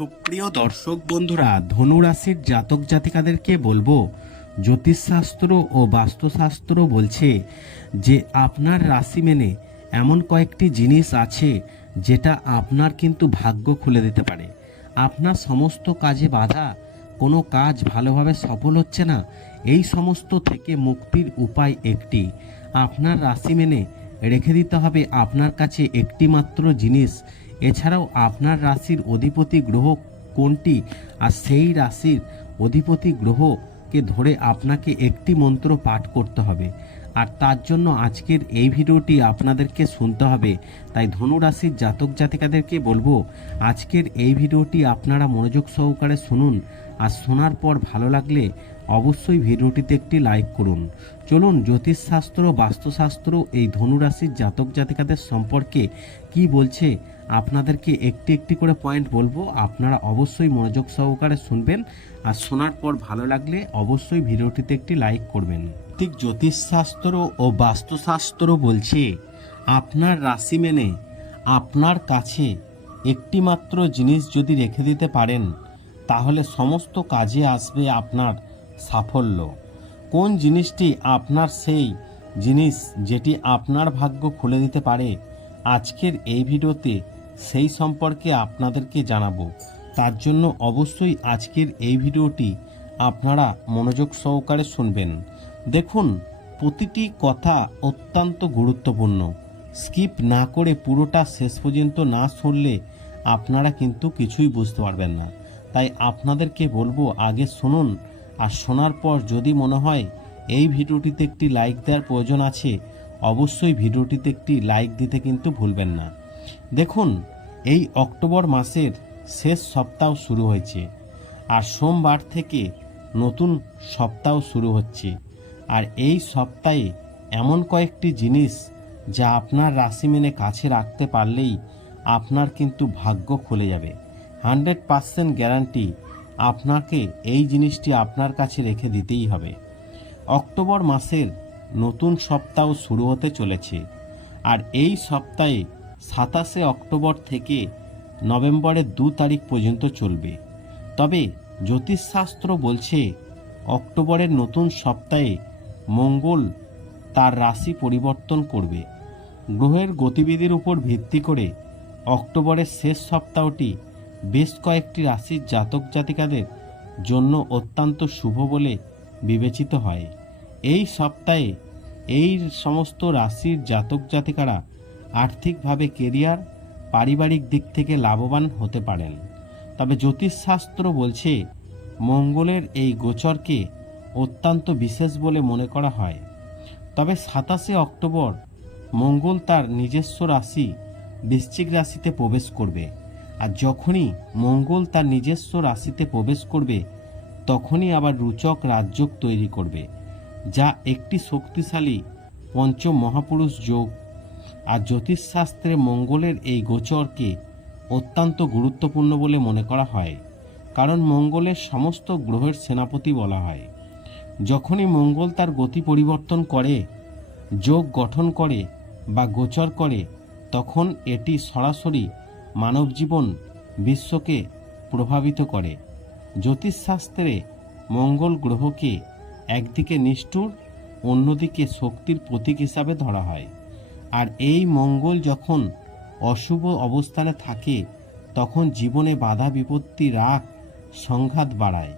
সুপ্রিয় দর্শক বন্ধুরা ধনু রাশির জাতক জাতিকাদেরকে বলব, জ্যোতিষশাস্ত্র ও বাস্তুশাস্ত্র বলছে যে আপনার রাশি মেনে এমন কয়েকটি জিনিস আছে যেটা আপনার কিন্তু ভাগ্য খুলে দিতে পারে। আপনার সমস্ত কাজে বাধা, কোনো কাজ ভালোভাবে সফল হচ্ছে না, এই সমস্ত থেকে মুক্তির উপায় একটি। আপনার রাশি মেনে রেখে দিতে হবে আপনার কাছে একটি মাত্র জিনিস এছাড়াও আপনার রাশির অধিপতি গ্রহ কোনটি? আর সেই রাশির অধিপতি গ্রহকে ধরে আপনাকে একটি মন্ত্র পাঠ করতে হবে। আর তার জন্য আজকের এই ভিডিওটি আপনাদেরকে শুনতে হবে। তাই ধনু রাশির জাতক জাতিকাদেরকে বলব, আজকের এই ভিডিওটি আপনারা মনোযোগ সহকারে শুনুন। আর শোনার পর ভালো লাগলে অবশ্যই ভিডিওটিতে একটি লাইক করুন। চলুন জ্যোতিষশাস্ত্র বাস্তুশাস্ত্র এই ধনু রাশির জাতক জাতিকাদের সম্পর্কে কি বলছে আপনাদেরকে একটি একটি করে পয়েন্ট বলব। আপনারা অবশ্যই মনোযোগ সহকারে শুনবেন। আর শোনার পর ভালো লাগলে অবশ্যই ভিডিওটিতে একটি লাইক করবেন। ঠিক জ্যোতিষশাস্ত্র ও বাস্তুশাস্ত্র বলছে, আপনার রাশি মেনে আপনার কাছে একটি মাত্র জিনিস যদি রেখে দিতে পারেন, তাহলে সমস্ত কাজে আসবে আপনার সাফল্য। কোন জিনিসটি আপনার সেই জিনিস যেটি আপনার ভাগ্য খুলে দিতে পারে? আজকের এই ভিডিওতে সেই সম্পর্কে আপনাদেরকে জানাব। তার জন্য অবশ্যই আজকের এই ভিডিওটি আপনারা মনোযোগ সহকারে শুনবেন। দেখুন, প্রতিটি কথা অত্যন্ত গুরুত্বপূর্ণ। স্কিপ না করে পুরোটা শেষ পর্যন্ত না শুনলে আপনারা কিন্তু কিছুই বুঝতে পারবেন না। তাই আপনাদেরকে বলব, আগে শুনুন আর শোনার পর যদি মনে হয় এই ভিডিওটিতে একটি লাইক দেওয়ার প্রয়োজন আছে, অবশ্যই ভিডিওটিতে একটি লাইক দিতে কিন্তু ভুলবেন না। দেখুন, এই অক্টোবর মাসের শেষ সপ্তাহ শুরু হয়েছে আর সোমবার থেকে নতুন সপ্তাহ শুরু হচ্ছে। আর এই সপ্তাহে এমন কয়েকটি জিনিস যা আপনার রাশি মেনে কাছে রাখতে পারলেই আপনার কিন্তু ভাগ্য খুলে যাবে। হান্ড্রেড পার্সেন্ট গ্যারান্টি আপনাকে এই জিনিসটি আপনার কাছে রেখে দিতেই হবে। অক্টোবর মাসের নতুন সপ্তাহ শুরু হতে চলেছে। আর এই সপ্তাহে সাতাশে অক্টোবর থেকে নভেম্বরের দু তারিখ পর্যন্ত চলবে। তবে জ্যোতিষশাস্ত্র বলছে, অক্টোবরের নতুন সপ্তাহে মঙ্গল তার রাশি পরিবর্তন করবে। গ্রহের গতিবিধির উপর ভিত্তি করে অক্টোবরের শেষ সপ্তাহটি বেশ কয়েকটি রাশির জাতক জাতিকাদের জন্য অত্যন্ত শুভ বলে বিবেচিত হয়। এই সপ্তাহে এই সমস্ত রাশির জাতক জাতিকারা আর্থিকভাবে কেরিয়ার পারিবারিক দিক থেকে লাভবান হতে পারেন। তবে জ্যোতিষশাস্ত্র বলছে, মঙ্গলের এই গোচরকে অত্যন্ত বিশেষ বলে মনে করা হয়। তবে সাতাশে অক্টোবর মঙ্গল তার নিজস্ব রাশি বৃশ্চিক রাশিতে প্রবেশ করবে। আর যখনই মঙ্গল তার নিজস্ব রাশিতে প্রবেশ করবে, তখনই আবার রুচক রাজযোগ তৈরি করবে, যা একটি শক্তিশালী পঞ্চ মহাপুরুষ যোগ আর জ্যোতিষশাস্ত্রে মঙ্গলের এই গোচরকে অত্যন্ত গুরুত্বপূর্ণ বলে মনে করা হয়, কারণ মঙ্গলের সমস্ত গ্রহের সেনাপতি বলা হয়। যখনই মঙ্গল তার গতি পরিবর্তন করে, যোগ গঠন করে বা গোচর করে, তখন এটি সরাসরি মানব জীবন বিশ্বকে প্রভাবিত করে। জ্যোতিষশাস্ত্রে মঙ্গল গ্রহকে একদিকে নিষ্ঠুর, অন্যদিকে শক্তির প্রতীক হিসাবে ধরা হয়। আর এই মঙ্গল যখন অশুভ অবস্থানে থাকে, তখন জীবনে বাধা বিপত্তি, রাগ, সংঘাত বাড়ায়।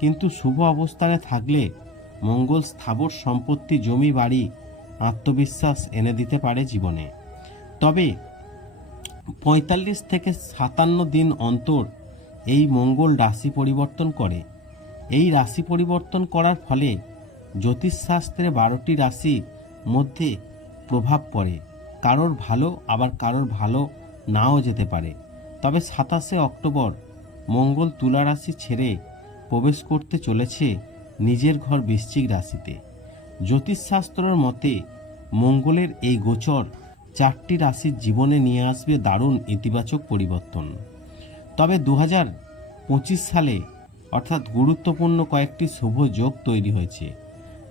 কিন্তু শুভ অবস্থানে থাকলে মঙ্গল স্থাবর সম্পত্তি, জমি, বাড়ি, আত্মবিশ্বাস এনে দিতে পারে জীবনে। তবে পঁয়তাল্লিশ থেকে সাতান্ন দিন অন্তর এই মঙ্গল রাশি পরিবর্তন করে। এই রাশি পরিবর্তন করার ফলে জ্যোতিষশাস্ত্রে বারোটি রাশি মধ্যে প্রভাব পড়ে। কারোর ভালো আবার কারোর ভালো নাও যেতে পারে। তবে সাতাশে অক্টোবর মঙ্গল তুলা রাশি ছেড়ে প্রবেশ করতে চলেছে নিজের ঘর বৃশ্চিক রাশিতে। জ্যোতিষশাস্ত্রর মতে মঙ্গলের এই গোচর চারটি রাশির জীবনে নিয়ে আসবে দারুণ ইতিবাচক পরিবর্তন। তবে দু পঁচিশ সালে অর্থাৎ গুরুত্বপূর্ণ কয়েকটি শুভ যোগ তৈরি হয়েছে।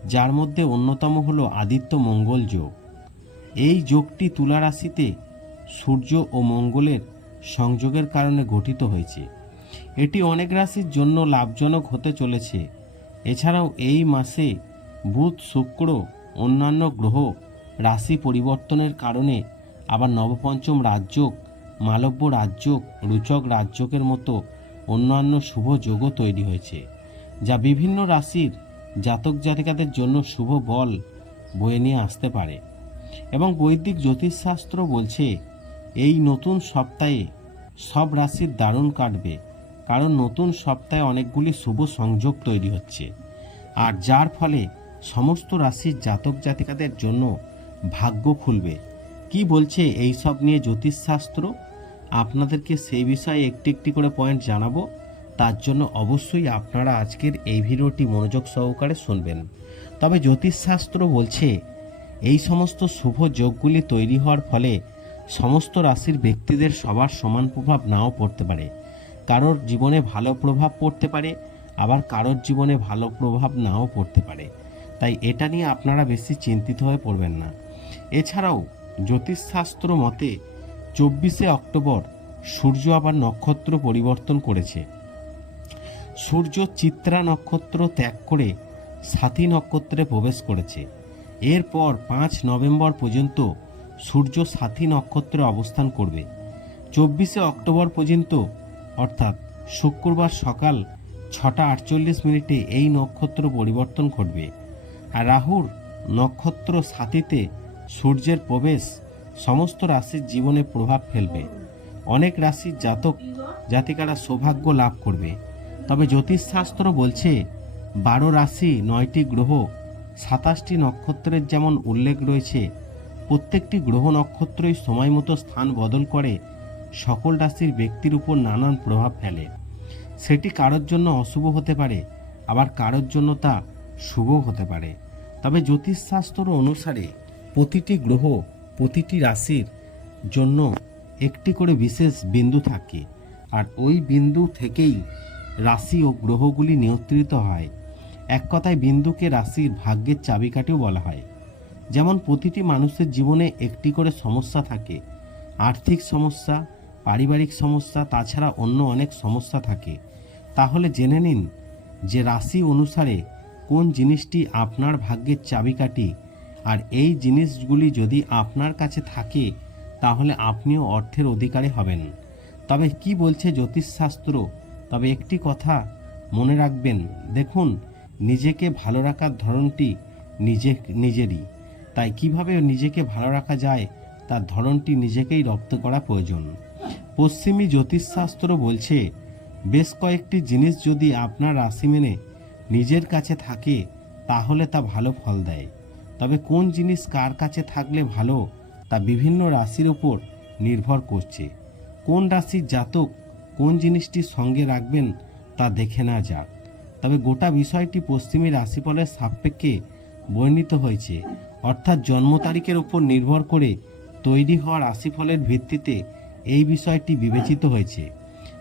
যার মধ্যে অন্যতম হল আদিত্য মঙ্গল যোগ। এই যোগটি তুলা রাশিতে সূর্য ও মঙ্গলের সংযোগের কারণে গঠিত হয়েছে। এটি অনেক রাশির জন্য লাভজনক হতে চলেছে। এছাড়াও এই মাসে বুধ, শুক্র, অন্যান্য গ্রহ রাশি পরিবর্তনের কারণে আবার নবপঞ্চম রাজযোগ, মালব্য রাজযোগ, রুচক রাজযোগের মতো অন্যান্য শুভ যোগও তৈরি হয়েছে, যা বিভিন্ন রাশির জাতক জাতিকাদের জন্য শুভ বল বয়ে নিয়ে আসতে পারে। এবং বৈদিক জ্যোতিষশাস্ত্র বলছে, এই নতুন সপ্তাহে সব রাশির দারুণ কাটবে, কারণ নতুন সপ্তাহে অনেকগুলি শুভ সংযোগ তৈরি হচ্ছে। আর যার ফলে সমস্ত রাশির জাতক জাতিকাদের জন্য ভাগ্য খুলবে। কি বলছে এই সব নিয়ে জ্যোতিষশাস্ত্র? আপনাদেরকে সেই বিষয়ে একটি একটি করে পয়েন্ট জানাব। তার জন্য অবশ্যই আপনারা আজকের এই ভিডিওটি মনোযোগ সহকারে শুনবেন। তবে জ্যোতিষশাস্ত্র বলছে এই সমস্ত শুভ যোগগুলি তৈরি হওয়ার ফলে সমস্ত রাশির ব্যক্তিদের সবার সমান প্রভাব নাও পড়তে পারে। কারোর জীবনে ভালো প্রভাব পড়তে পারে, আবার কারোর জীবনে ভালো প্রভাব নাও পড়তে পারে। তাই এটা নিয়ে আপনারা বেশি চিন্তিত হয়ে পড়বেন না। এছাড়াও জ্যোতিষশাস্ত্র মতে চব্বিশে অক্টোবর সূর্য আবার নক্ষত্র পরিবর্তন করেছে। সূর্য চিত্রা নক্ষত্র ত্যাগ করে সাথী নক্ষত্রে প্রবেশ করেছে। এরপর পাঁচ নভেম্বর পর্যন্ত সূর্য সাথী নক্ষত্রে অবস্থান করবে। চব্বিশে অক্টোবর পর্যন্ত, অর্থাৎ শুক্রবার সকাল ছটা আটচল্লিশ মিনিটে এই নক্ষত্র পরিবর্তন ঘটবে। আর রাহুর নক্ষত্র সাথীতে সূর্যের প্রবেশ সমস্ত রাশির জীবনে প্রভাব ফেলবে। অনেক রাশির জাতক জাতিকারা সৌভাগ্য লাভ করবে। তবে জ্যোতিষশাস্ত্র বলছে, বারো রাশি নয়টি গ্রহ সাতাশটি নক্ষত্রের যেমন উল্লেখ রয়েছে, প্রত্যেকটি গ্রহ নক্ষত্রই সময় মতো স্থান বদল করে সকল রাশির ব্যক্তির উপর নানান প্রভাব ফেলে। সেটি কারোর জন্য অশুভ হতে পারে, আবার কারোর জন্য তা শুভ হতে পারে। তবে জ্যোতিষশাস্ত্র অনুসারে প্রতিটি গ্রহ প্রতিটি রাশির জন্য একটি করে বিশেষ বিন্দু থাকে, আর ওই বিন্দু থেকেই রাশি ও গ্রহগুলি নিয়ন্ত্রিত হয়। এক কথায় বিন্দুকে রাশির ভাগ্যের চাবিকাঠিও বলা হয়। যেমন প্রতিটি মানুষের জীবনে একটি করে সমস্যা থাকে। আর্থিক সমস্যা, পারিবারিক সমস্যা, তাছাড়া অন্য অনেক সমস্যা থাকে। তাহলে জেনে নিন যে রাশি অনুসারে কোন জিনিসটি আপনার ভাগ্যের চাবিকাঠি। আর এই জিনিসগুলি যদি আপনার কাছে থাকে, তাহলে আপনিও অর্থের অধিকারী হবেন। তবে কি বলছে জ্যোতিষশাস্ত্র? তবে একটি কথা মনে রাখবেন। দেখুন নিজেকে ভালো রাখার ধরনটি নিজে, নিজেরই। তাই কীভাবে নিজেকে ভালো রাখা যায়, তার ধরনটি নিজেকেই রপ্ত করা প্রয়োজন। পশ্চিমী জ্যোতিষশাস্ত্র বলছে, বেশ কয়েকটি জিনিস যদি আপনার রাশি মেনে নিজের কাছে থাকে, তাহলে তা ভালো ফল দেয়। তবে কোন জিনিস কার কাছে থাকলে ভালো, তা বিভিন্ন রাশির উপর নির্ভর করছে। কোন রাশির জাতক কোন জিনিসটি সঙ্গে রাখবেন, তা দেখে না যাক। তবে গোটা বিষয়টি পশ্চিমী রাশিফলের সাপেক্ষে বর্ণিত হয়েছে। অর্থাৎ জন্ম তারিখের উপর নির্ভর করে তৈরি হওয়া রাশিফলের ভিত্তিতে এই বিষয়টি বিবেচিত হয়েছে।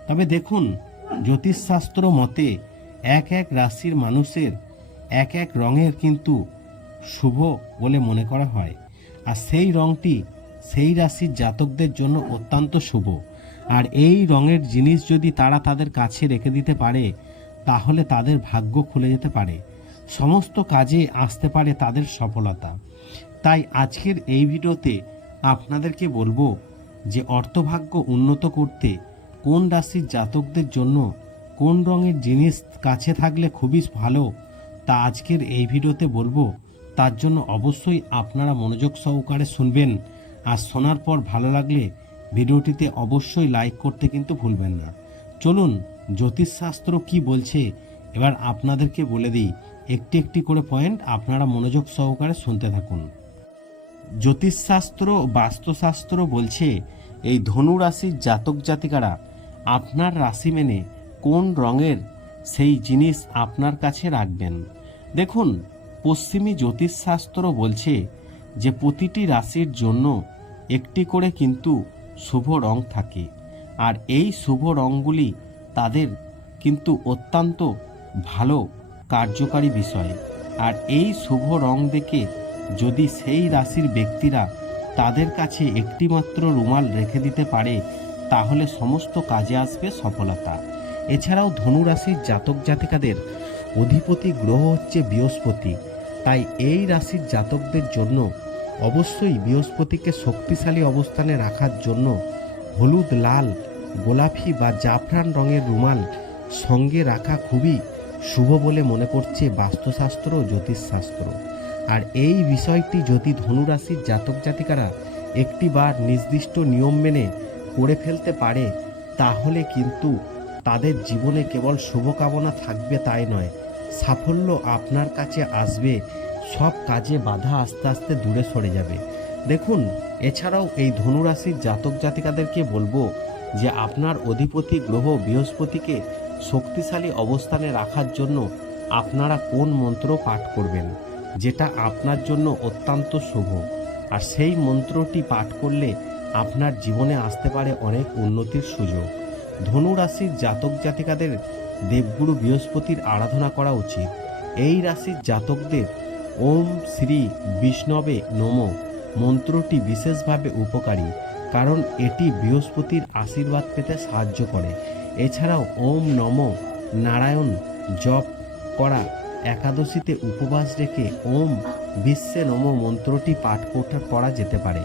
তবে দেখুন, জ্যোতিষশাস্ত্র মতে এক এক রাশির মানুষের এক এক রঙের কিন্তু শুভ বলে মনে করা হয়। আর সেই রঙটি সেই রাশির জাতকদের জন্য অত্যন্ত শুভ। আর এই রঙের জিনিস যদি তারা তাদের কাছে রেখে দিতে পারে তাহলে তাদের ভাগ্য খুলে যেতে পারে। সমস্ত কাজে আসতে পারে তাদের সফলতা। তাই আজকের এই ভিডিওতে আপনাদেরকে বলব যে অর্থভাগ্য উন্নত করতে কোন রাশির জাতকদের জন্য কোন রঙের জিনিস কাছে থাকলে খুবই ভালো তা আজকের এই ভিডিওতে বলব। তার জন্য অবশ্যই আপনারা মনোযোগ সহকারে শুনবেন। আর শোনার পর ভালো লাগলে ভিডিওটিতে অবশ্যই লাইক করতে কিন্তু ভুলবেন না। চলুন জ্যোতিষশাস্ত্র কি বলছে? এবার আপনাদেরকে বলে দিই, একটি একটি করে পয়েন্ট আপনারা মনোযোগ সহকারে শুনতে থাকুন। জ্যোতিষশাস্ত্র বাস্তুশাস্ত্র বলছে, এই ধনু রাশির জাতক জাতিকারা আপনার রাশি মেনে কোন রঙের সেই জিনিস আপনার কাছে রাখবেন। দেখুন, পশ্চিমী জ্যোতিষশাস্ত্র বলছে যে প্রতিটি রাশির জন্য একটি করে কিন্তু শুভ রং থাকে। আর এই শুভ রঙগুলি তাদের কিন্তু অত্যন্ত ভালো কার্যকারী বিষয়। আর এই শুভ রং দেখে যদি সেই রাশির ব্যক্তিরা তাদের কাছে একটিমাত্র রুমাল রেখে দিতে পারে, তাহলে সমস্ত কাজে আসবে সফলতা। এছাড়াও ধনু রাশির জাতক জাতিকাদের অধিপতি গ্রহ হচ্ছে বৃহস্পতি। তাই এই রাশির জাতকদের জন্য অবশ্যই বৃহস্পতিকে শক্তিশালী অবস্থানে রাখার জন্য হলুদ, লাল গোলাপি বা জাফরান রঙের রুমাল সঙ্গে রাখা খুবই শুভ বলে মনে করছে বাস্তুশাস্ত্র ও জ্যোতিষশাস্ত্র। আর এই বিষয়টি যদি ধনুরাশির জাতক জাতিকারা একটি বার নির্দিষ্ট নিয়ম মেনে করে ফেলতে পারে, তাহলে কিন্তু তাদের জীবনে কেবল শুভকামনা থাকবে তাই নয়, সাফল্য আপনার কাছে আসবে, সব কাজে বাধা আস্তে আস্তে দূরে সরে যাবে। দেখুন, এছাড়াও এই ধনুরাশির জাতক জাতিকাদেরকে বলব যে আপনার অধিপতি গ্রহ বৃহস্পতিকে শক্তিশালী অবস্থানে রাখার জন্য আপনারা কোন মন্ত্র পাঠ করবেন, যেটা আপনার জন্য অত্যন্ত শুভ। আর সেই মন্ত্রটি পাঠ করলে আপনার জীবনে আসতে পারে অনেক উন্নতির সুযোগ। ধনু রাশির জাতক জাতিকাদের দেবগুরু বৃহস্পতির আরাধনা করা উচিত। এই রাশির জাতকদের ওম শ্রী বিষ্ণবে নম। মন্ত্রটি বিশেষভাবে উপকারী। কারণ এটি বৃহস্পতির আশীর্বাদ পেতে সাহায্য করে। এছাড়াও ওম নম নারায়ণ জপ করা একাদশীতে উপবাস রেখে ওম বিশ্বে নম মন্ত্রটি পাঠ করা যেতে পারে।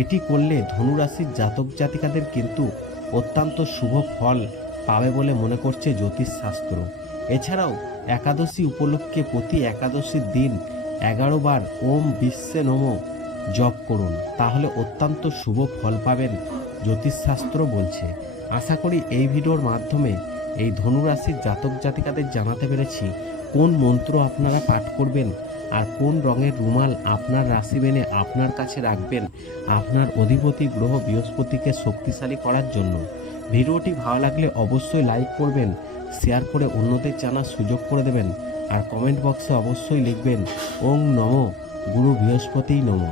এটি করলে ধনুরাশির জাতক জাতিকাদের কিন্তু অত্যন্ত শুভ ফল পাবে বলে মনে করছে জ্যোতিষশাস্ত্র। এছাড়াও একাদশী উপলক্ষে প্রতি একাদশীর দিন এগারো বার ওম বিশ্বে নম জপ করুন, তাহলে অত্যন্ত শুভ ফল পাবেন, জ্যোতিষশাস্ত্র বলছে। আশা করি এই ভিডিওর মাধ্যমে এই ধনুরাশির জাতক জাতিকাদের জানাতে পেরেছি কোন মন্ত্র আপনারা পাঠ করবেন আর কোন রঙের রুমাল আপনার রাশি মেনে আপনার কাছে রাখবেন আপনার অধিপতি গ্রহ বৃহস্পতিকে শক্তিশালী করার জন্য। ভিডিওটি ভালো লাগলে অবশ্যই লাইক করবেন, শেয়ার করে অন্যদের জানার সুযোগ করে দেবেন, আর কমেন্ট বক্সে অবশ্যই লিখবেন, ওং নম, গুরু বৃহস্পতিই নম।